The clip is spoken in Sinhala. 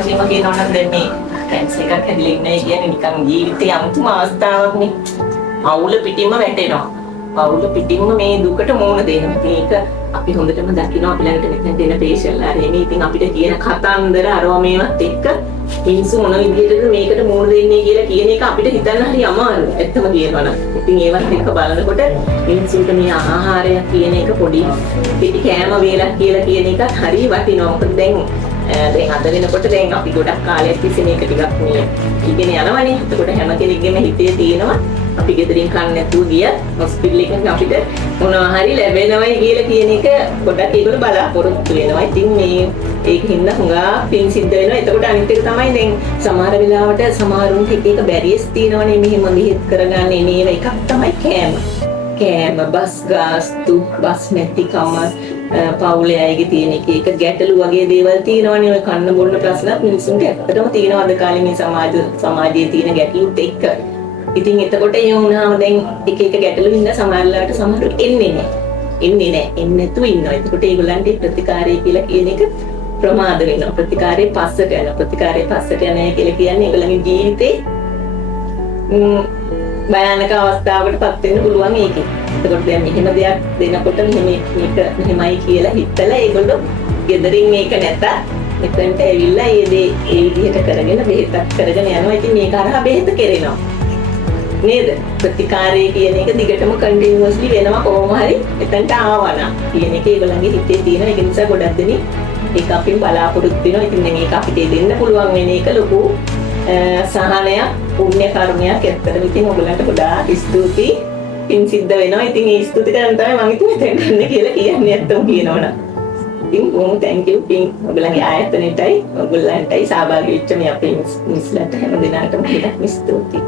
වශයෙන්ම කියනවා නම් දැන් මේ කැන්සර් එකක් හැදිලා ඉන්නේ කියන්නේ නිකන් ජීවිතේ අමුතුම අවස්ථාවක්නේ. පවුල පිටින්ම වැටෙනවා. පවුල පිටින්ම මේ දුකට මුහුණ දෙනවා. මේක අපි හොඳටම දකිනවා අපි ළඟට මෙතන දෙන පේෂන්ලා රෙමි. ඉතින් අපිට කියන කතන්දර අරවා මේවත් එක්ක මිනිස්සු මොන විදිහටද මේකට මුහුණ දෙන්නේ කියලා කියන එක අපිට හිතන්න හරි අමාරුයි. ඇත්තම කියනවා නම්. ඉතින් ඒවත් එක්ක බලනකොට මිනිස්සුන්ට මේ ආහාරයක් කියන එක පොඩි පිටි කෑම වේලක් කියලා කියන එකත් හරි වටිනවා. මොකද දැන් අද වෙනකොට දැන් අපි ගොඩක් කාලයක් තිස්සේ මේක ටිකක් මේ ඉගෙන යනවනේ. එතකොට හැම කෙනෙක්ගේම හිතේ තියෙනවා අපි ගෙදරින් කන්න නැතුව ගිය හොස්පිටල් එකකින් අපිට මොනවා හරි ලැබෙනවයි කියලා කියන එක ගොඩක් ඒගොල්ලෝ බලාපොරොත්තු වෙනවා. ඉතින් මේ ඒකින්ද හුඟා පින් සිද්ධ වෙනවා. එතකොට අනිත් එක තමයි දැන් සමහර වෙලාවට සමහරුන්ට එක බැරියස් තියෙනවනේ මෙහෙම විහිත් කරගන්න එනේව එකක් තමයි කෑම. බස් ගාස්තු බස් නැතිකම පවුලේ අයගේ තියෙන එක ගැටලු වගේ දේවල් තියෙනවනේ. ඔය කන්න බොන්න ප්‍රශ්නත් මිනිස්සුන්ට ඇත්තටම තියෙනවා අද කාලේ මේ සමාජයේ තියෙන ගැටලුත් එක්ක. ඉතින් එතකොට ඒ වුණාම දැන් එක ගැටලු ඉන්න සමහරලාට සමහරු එන්නේ නැහැ නැතුව ඉන්නවා. එතකොට ඒගොල්ලන්ට ප්‍රතිකාරය කියලා කියන එක ප්‍රමාද වෙනවා. ප්‍රතිකාරයේ පස්සට යනවා. ප්‍රතිකාරයේ පස්සට යනවා කියලා කියන්නේ ඒගොල්ලන්ගේ ජීවිතේ භයානක අවස්ථාවකට පත් වෙන්න පුළුවන් ඒකේ. එතකොට දැන් මෙහෙම දෙයක් දෙනකොට මෙහෙමයි කියලා හිතලා ඒගොල්ලෝ ගෙදරින් මේක නැත මෙතනට ඇවිල්ලා ඒ විදිහට කරගෙන බෙහෙතක් කරගෙන යනවා. ඉතින් මේක අරහා බෙහෙත කෙරෙනවා. නේද? ප්‍රතිකාරය කියන එක දිගටම කන්ටිනියස්ලි වෙනවා කොහොම හරි එතනට ආවනම් කියන එක ඒගොල්ලන්ගේ හිතේ තියෙන. ඒක නිසා ගොඩක් දෙනෙක් ඒක අපින් බලාපොරොත්තු වෙනවා. ඉතින් දැන් ඒක අපිට දෙන්න පුළුවන් වෙන එක ලොකු සහනයක් පුණ්‍ය කර්මයක්. ඇත්තටම ඉතින් ඔයගොල්ලන්ට ගොඩාක් ස්තුතියි. පින් සිද්ධ වෙනවා. ඉතින් ඒ ස්තුති කරන් තමයි මම ඉතින් මෙතෙන් ගන්න කියලා කියන්නේ ඇත්තම කියනවනම්. ඉතින් බොහොම thank you පින් ඔයගොල්ලන්ගේ ආයතනයටයි ඔයගොල්ලන්ටයි සහභාගී වෙච්ච මේ අපේ මිස්ලට හැම දිනකටම ගොඩක් ස්තුතියි.